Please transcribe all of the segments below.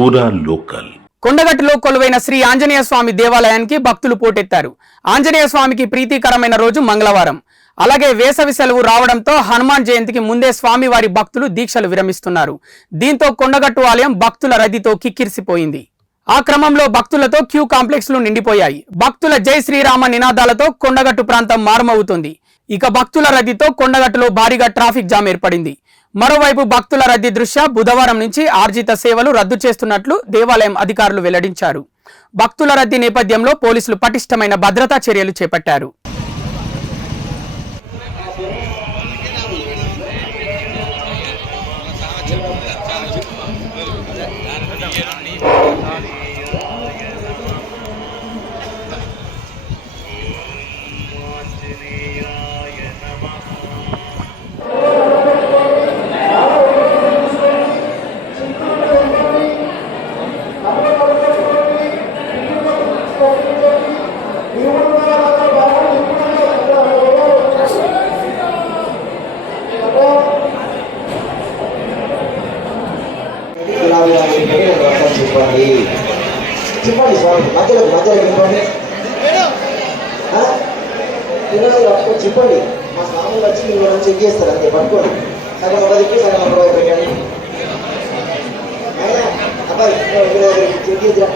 పూరా లోకల్. కొండగట్టులో కొలువైన శ్రీ ఆంజనేయ స్వామి దేవాలయానికి భక్తులు పోటెత్తారు. ఆంజనేయ స్వామికి ప్రీతికరమైన రోజు మంగళవారం. అలాగే వేసవి సెలవు రావడంతో హనుమాన్ జయంతికి ముందే స్వామివారి భక్తులు దీక్షలు విరమిస్తున్నారు. దీంతో కొండగట్టు ఆలయం భక్తుల రద్దీతో కిక్కిరిసిపోయింది. ఆ క్రమంలో భక్తులతో క్యూ కాంప్లెక్స్లు నిండిపోయాయి. భక్తుల జై శ్రీరామ నినాదాలతో కొండగట్టు ప్రాంతం మారుమవుతుంది. ఇక భక్తుల రద్దీతో కొండగట్టులో భారీగా ట్రాఫిక్ జామ్ ఏర్పడింది. మరోవైపు భక్తుల రద్దీ దృష్ట్యా బుధవారం నుంచి ఆర్జిత సేవలు రద్దు చేస్తున్నట్లు దేవాలయం అధికారులు వెల్లడించారు. భక్తుల రద్దీ నేపథ్యంలో పోలీసులు పటిష్టమైన భద్రతా చర్యలు చేపట్టారు. చెప్పండి స్వామి మధ్యలో చెప్పండి చెప్పండి మా స్వామి వచ్చి మీరు చెక్ చేస్తారు అంతే పట్టుకోండి సగం ఒక దిక్కు సగం ఒక వైపు పెట్టండి అయినా అబ్బాయి చెక్ చేద్దా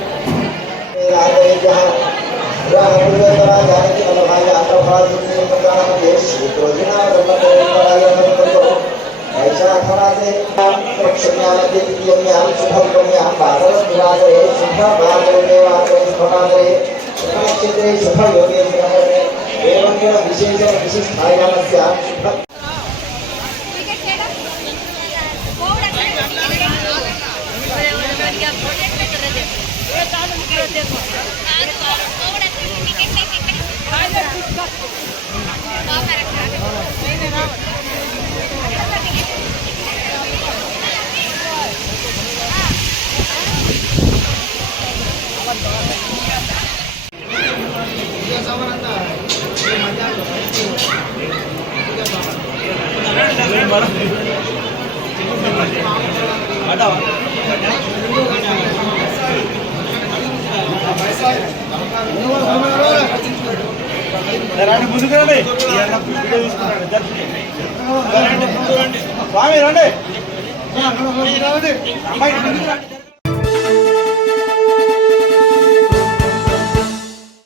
స్వామి రండి.